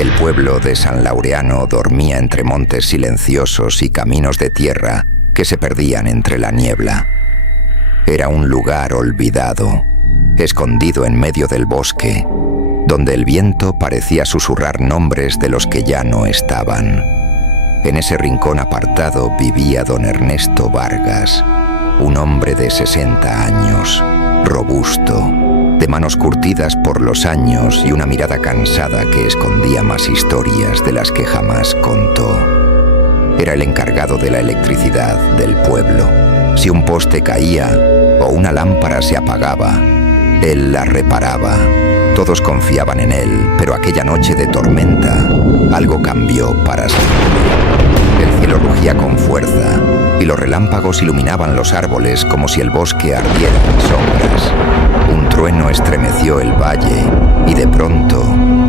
El pueblo de San Laureano dormía entre montes silenciosos y caminos de tierra que se perdían entre la niebla. Era un lugar olvidado, escondido en medio del bosque, donde el viento parecía susurrar nombres de los que ya no estaban. En ese rincón apartado vivía don Ernesto Vargas, un hombre de 60 años, robusto, de manos curtidas por los años y una mirada cansada que escondía más historias de las que jamás contó. Era el encargado de la electricidad del pueblo. Si un poste caía o una lámpara se apagaba, él la reparaba. Todos confiaban en él, pero aquella noche de tormenta algo cambió para siempre. El cielo rugía con fuerza y los relámpagos iluminaban los árboles como si el bosque ardiera en sombras. Un trueno estremeció el valle y de pronto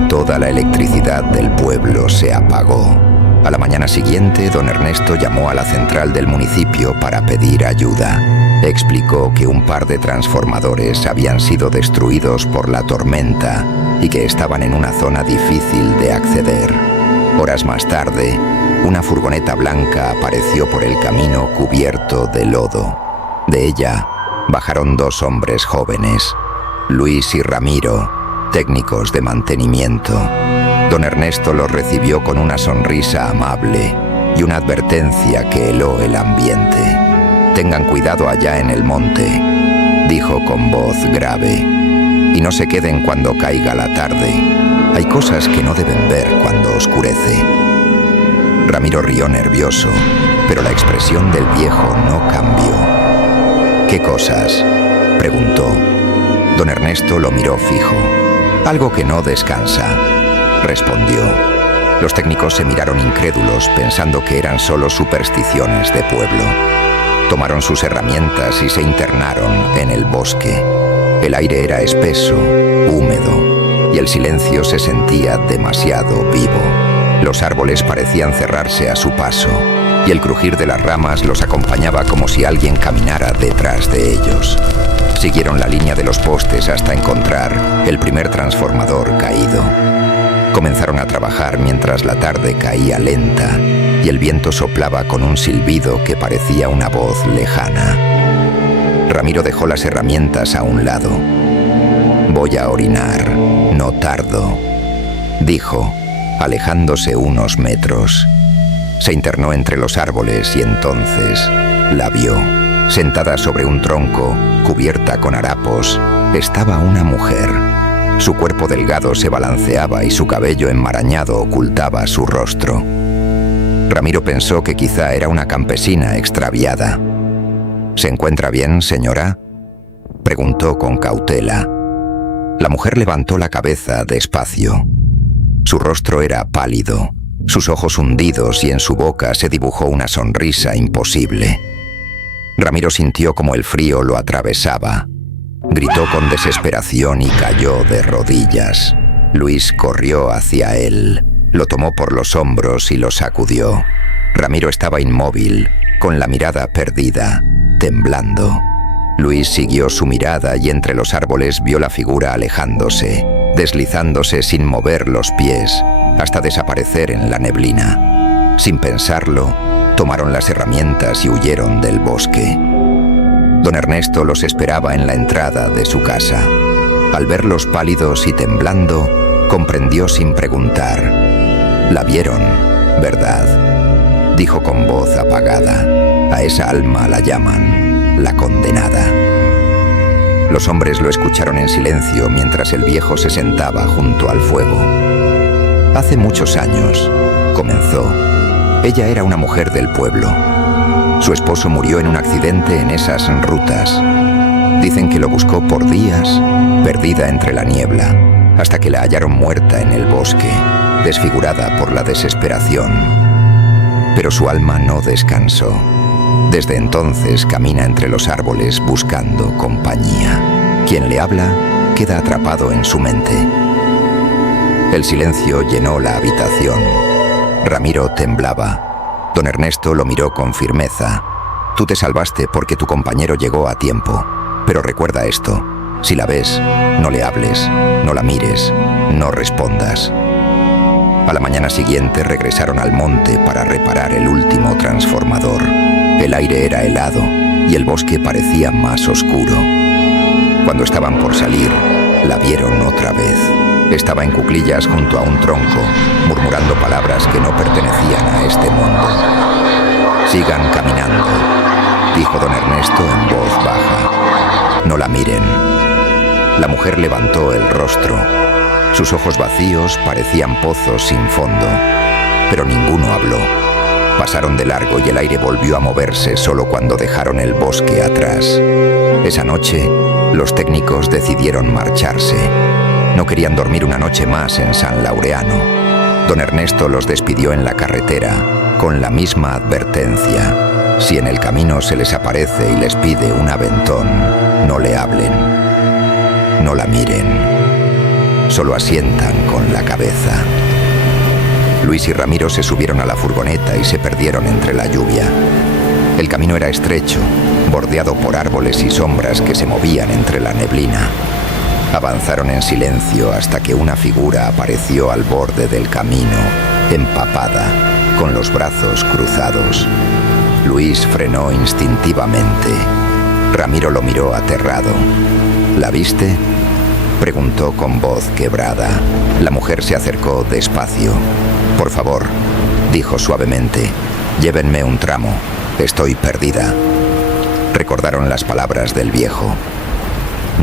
toda la electricidad del pueblo se apagó. A la mañana siguiente, don Ernesto llamó a la central del municipio para pedir ayuda. Explicó que un par de transformadores habían sido destruidos por la tormenta y que estaban en una zona difícil de acceder. Horas más tarde, una furgoneta blanca apareció por el camino cubierto de lodo. De ella bajaron dos hombres jóvenes, Luis y Ramiro, técnicos de mantenimiento. Don Ernesto los recibió con una sonrisa amable y una advertencia que heló el ambiente. «Tengan cuidado allá en el monte», dijo con voz grave, «y no se queden cuando caiga la tarde. Hay cosas que no deben ver cuando oscurece». Ramiro rió nervioso, pero la expresión del viejo no cambió. «¿Qué cosas?», preguntó. Don Ernesto lo miró fijo. «Algo que no descansa», respondió. Los técnicos se miraron incrédulos, pensando que eran solo supersticiones de pueblo. Tomaron sus herramientas y se internaron en el bosque. El aire era espeso, húmedo, y el silencio se sentía demasiado vivo. Los árboles parecían cerrarse a su paso, y el crujir de las ramas los acompañaba como si alguien caminara detrás de ellos. Siguieron la línea de los postes hasta encontrar el primer transformador caído. Comenzaron a trabajar mientras la tarde caía lenta y el viento soplaba con un silbido que parecía una voz lejana. Ramiro dejó las herramientas a un lado. «Voy a orinar, no tardo», dijo, alejándose unos metros. Se internó entre los árboles y entonces la vio. Sentada sobre un tronco, cubierta con harapos, estaba una mujer. Su cuerpo delgado se balanceaba y su cabello enmarañado ocultaba su rostro. Ramiro pensó que quizá era una campesina extraviada. «¿Se encuentra bien, señora?», preguntó con cautela. La mujer levantó la cabeza despacio. Su rostro era pálido, sus ojos hundidos y en su boca se dibujó una sonrisa imposible. Ramiro sintió como el frío lo atravesaba. Gritó con desesperación y cayó de rodillas. Luis corrió hacia él, lo tomó por los hombros y lo sacudió. Ramiro estaba inmóvil, con la mirada perdida, temblando. Luis siguió su mirada y entre los árboles vio la figura alejándose, deslizándose sin mover los pies, hasta desaparecer en la neblina. Sin pensarlo, tomaron las herramientas y huyeron del bosque. Don Ernesto los esperaba en la entrada de su casa. Al verlos pálidos y temblando, comprendió sin preguntar. «La vieron, ¿verdad?», dijo con voz apagada. «A esa alma la llaman la condenada». Los hombres lo escucharon en silencio mientras el viejo se sentaba junto al fuego. «Hace muchos años», comenzó, «ella era una mujer del pueblo. Su esposo murió en un accidente en esas rutas. Dicen que lo buscó por días, perdida entre la niebla, hasta que la hallaron muerta en el bosque, desfigurada por la desesperación. Pero su alma no descansó. Desde entonces camina entre los árboles buscando compañía. Quien le habla queda atrapado en su mente». El silencio llenó la habitación. Ramiro temblaba. Don Ernesto lo miró con firmeza. «Tú te salvaste porque tu compañero llegó a tiempo. Pero recuerda esto, si la ves, no le hables, no la mires, no respondas». A la mañana siguiente regresaron al monte para reparar el último transformador. El aire era helado y el bosque parecía más oscuro. Cuando estaban por salir, la vieron otra vez. Estaba en cuclillas junto a un tronco, murmurando palabras que no pertenecían a este mundo. «Sigan caminando», dijo don Ernesto en voz baja. «No la miren». La mujer levantó el rostro. Sus ojos vacíos parecían pozos sin fondo, pero ninguno habló. Pasaron de largo y el aire volvió a moverse solo cuando dejaron el bosque atrás. Esa noche, los técnicos decidieron marcharse. No querían dormir una noche más en San Laureano. Don Ernesto los despidió en la carretera, con la misma advertencia. Si en el camino se les aparece y les pide un aventón, no le hablen. No la miren. Solo asientan con la cabeza. Luis y Ramiro se subieron a la furgoneta y se perdieron entre la lluvia. El camino era estrecho, bordeado por árboles y sombras que se movían entre la neblina. Avanzaron en silencio hasta que una figura apareció al borde del camino, empapada, con los brazos cruzados. Luis frenó instintivamente. Ramiro lo miró aterrado. ¿La viste?, preguntó con voz quebrada. La mujer se acercó despacio. «Por favor», dijo suavemente, «llévenme un tramo. Estoy perdida». Recordaron las palabras del viejo.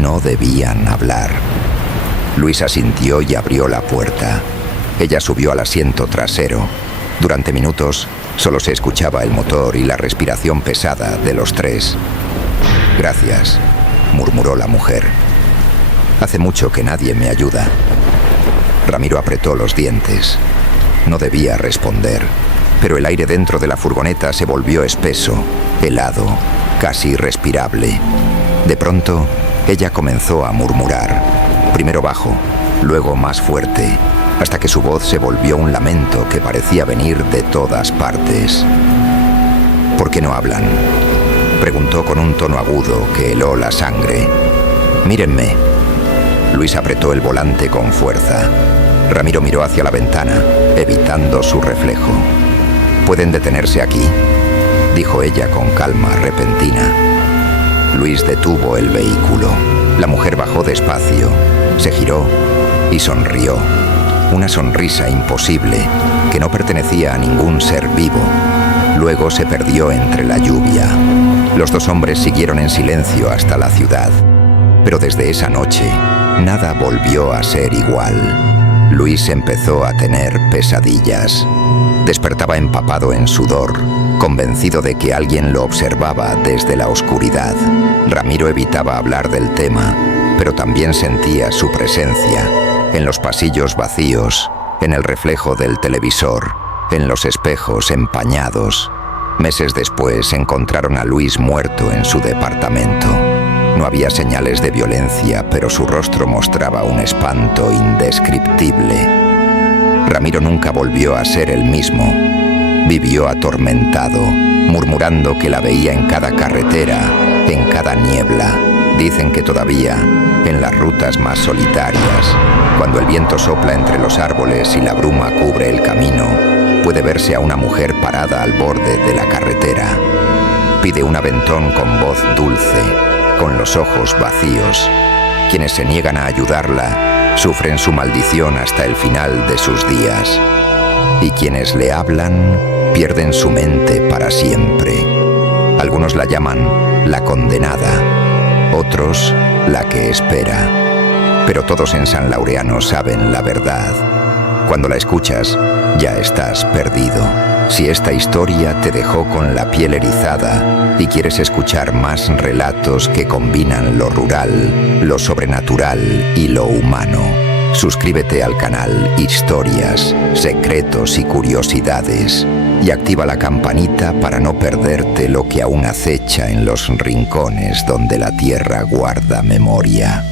No debían hablar. Luis asintió y abrió la puerta. Ella subió al asiento trasero. Durante minutos solo se escuchaba el motor y la respiración pesada de los tres. «Gracias», murmuró la mujer. «Hace mucho que nadie me ayuda». Ramiro apretó los dientes. No debía responder, pero el aire dentro de la furgoneta se volvió espeso, helado, casi irrespirable. De pronto, ella comenzó a murmurar, primero bajo, luego más fuerte, hasta que su voz se volvió un lamento que parecía venir de todas partes. «¿Por qué no hablan?», preguntó con un tono agudo que heló la sangre. «Mírenme». Luis apretó el volante con fuerza. Ramiro miró hacia la ventana, evitando su reflejo. «¿Pueden detenerse aquí?», dijo ella con calma repentina. Luis detuvo el vehículo. La mujer bajó despacio, se giró y sonrió. Una sonrisa imposible que no pertenecía a ningún ser vivo. Luego se perdió entre la lluvia. Los dos hombres siguieron en silencio hasta la ciudad. Pero desde esa noche, nada volvió a ser igual. Luis empezó a tener pesadillas. Despertaba empapado en sudor, convencido de que alguien lo observaba desde la oscuridad. Ramiro evitaba hablar del tema, pero también sentía su presencia, en los pasillos vacíos, en el reflejo del televisor, en los espejos empañados. Meses después encontraron a Luis muerto en su departamento. No había señales de violencia, pero su rostro mostraba un espanto indescriptible. Ramiro nunca volvió a ser el mismo. Vivió atormentado, murmurando que la veía en cada carretera, en cada niebla. Dicen que todavía, en las rutas más solitarias, cuando el viento sopla entre los árboles y la bruma cubre el camino, puede verse a una mujer parada al borde de la carretera. Pide un aventón con voz dulce, con los ojos vacíos. Quienes se niegan a ayudarla sufren su maldición hasta el final de sus días. Y quienes le hablan pierden su mente para siempre. Algunos la llaman la condenada, otros la que espera. Pero todos en San Laureano saben la verdad. Cuando la escuchas, ya estás perdido. Si esta historia te dejó con la piel erizada y quieres escuchar más relatos que combinan lo rural, lo sobrenatural y lo humano, suscríbete al canal Historias, Secretos y Curiosidades y activa la campanita para no perderte lo que aún acecha en los rincones donde la tierra guarda memoria.